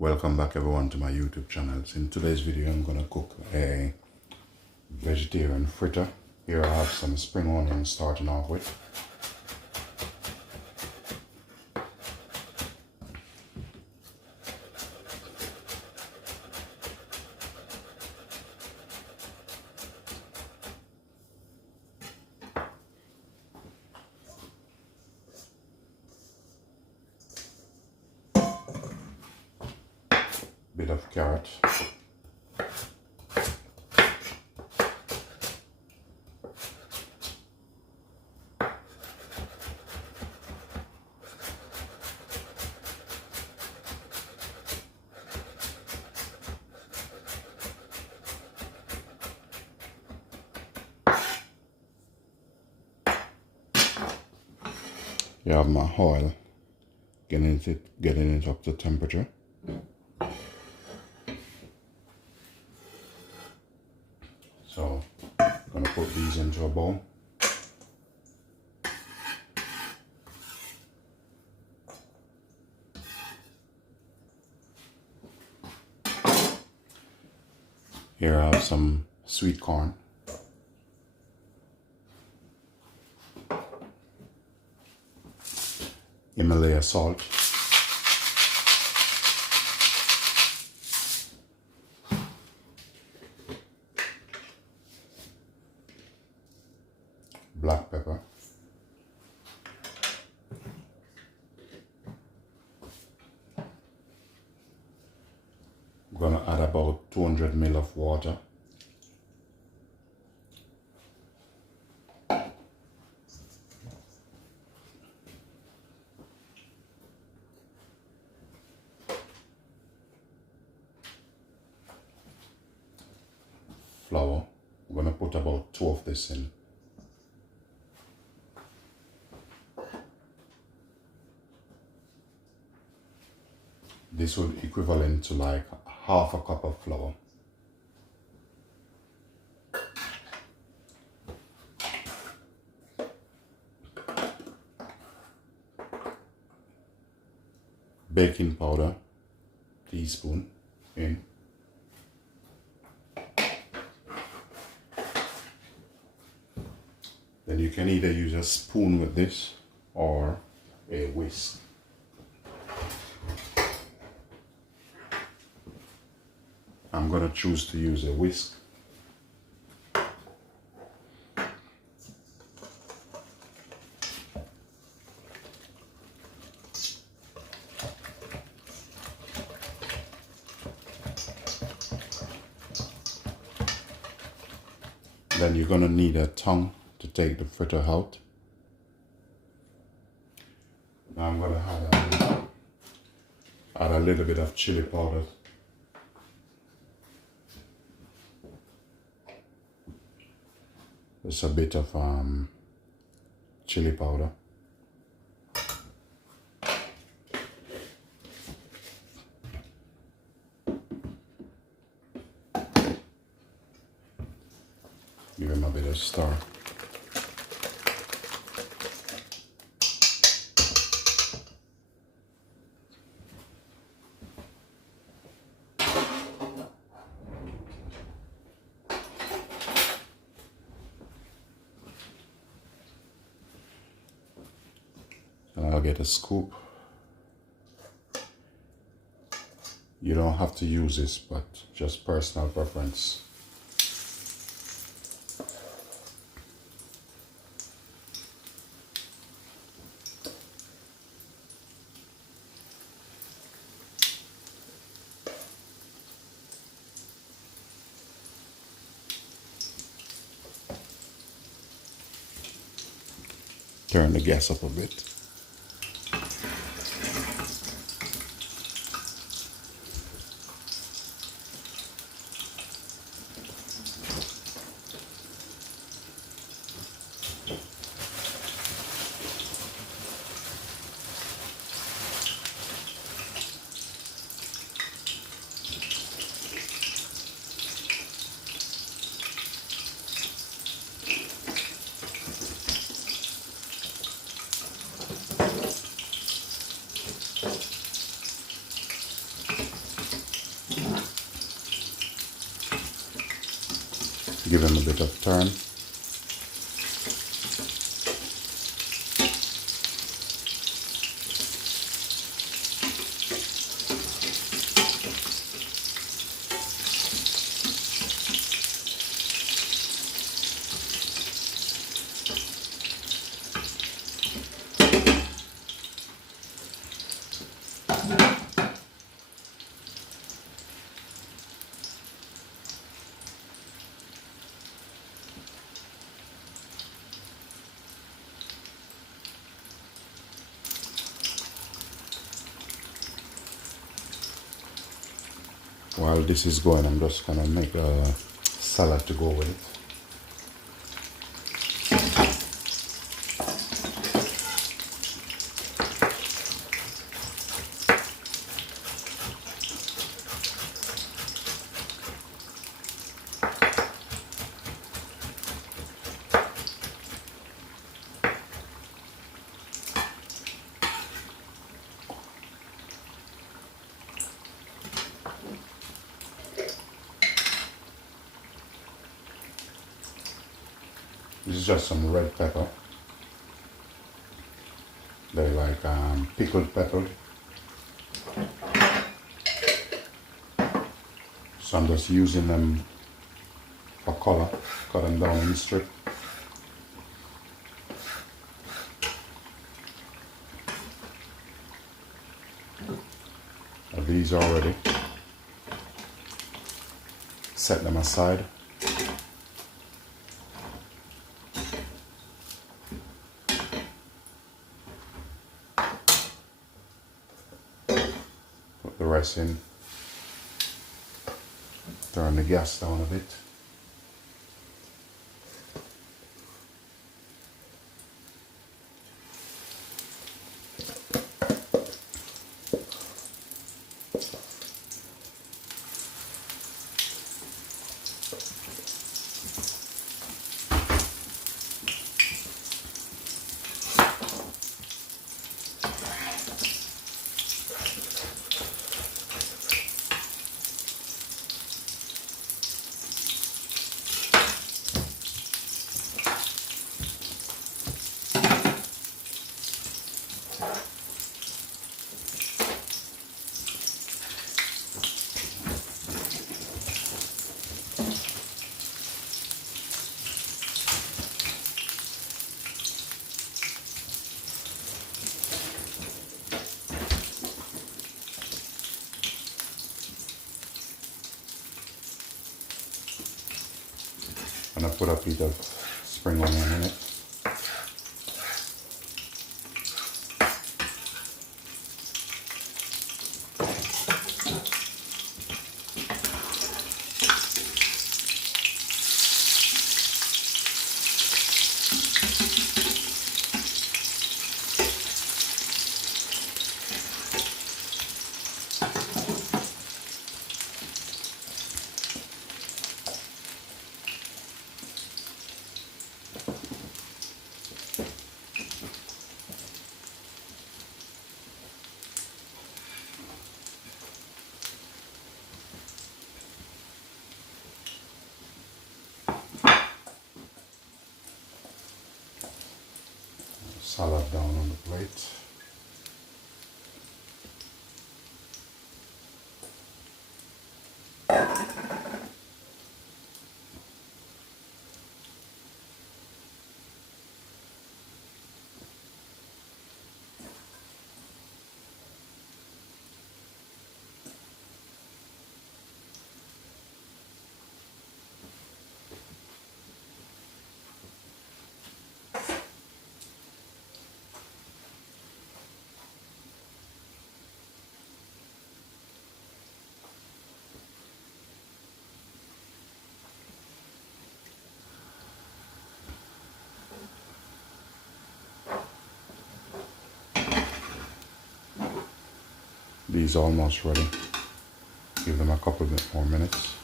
Welcome back everyone to my YouTube channel. In today's video I'm going to cook a vegetarian fritter. Here I have some spring onions starting off with. Bit of carrot. You have my oil, getting it up to temperature. So I'm going to put these into a bowl. Here I have some sweet corn. Himalaya salt. Black pepper. I'm going to add about 200 ml of water. Flour. I'm going to put about 2 of this in. This would equivalent to like half a cup of flour. Baking powder, teaspoon in. Then you can either use a spoon with this or a whisk. I'm going to choose to use a whisk. Then you're going to need a tongue to take the fritter out. Now I'm going to add a little bit of chili powder. Just a bit of chili powder. Give him a bit of stir. And I'll get a scoop. You don't have to use this, but just personal preference. Turn the gas up a bit. Give them a bit of turn. While this is going, I'm just gonna make a salad to go with it. This is just some red pepper. They're like pickled pepper. So I'm just using them for color. Cut them down in strip. These already. Set them aside. Put the rice in. Turn the gas down a bit. And I put a bit of spring onion in it. Salad down on the plate. These are almost ready. Give them a couple bit more minutes.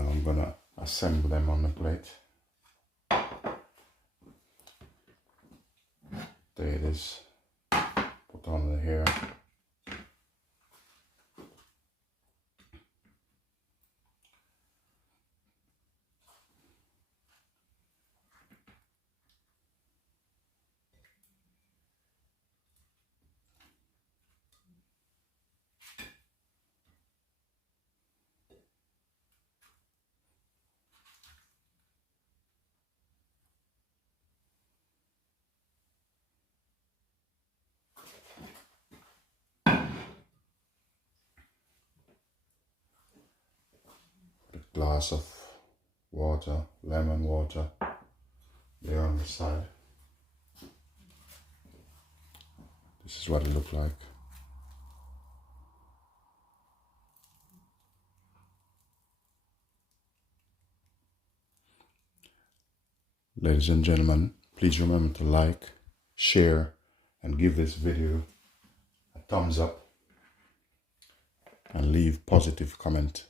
Now I'm gonna assemble them on the plate. There it is. Put on here. Glass of water, lemon water, there on the side. This is what it looked like. Ladies and gentlemen, please remember to like, share, and give this video a thumbs up, and leave positive comment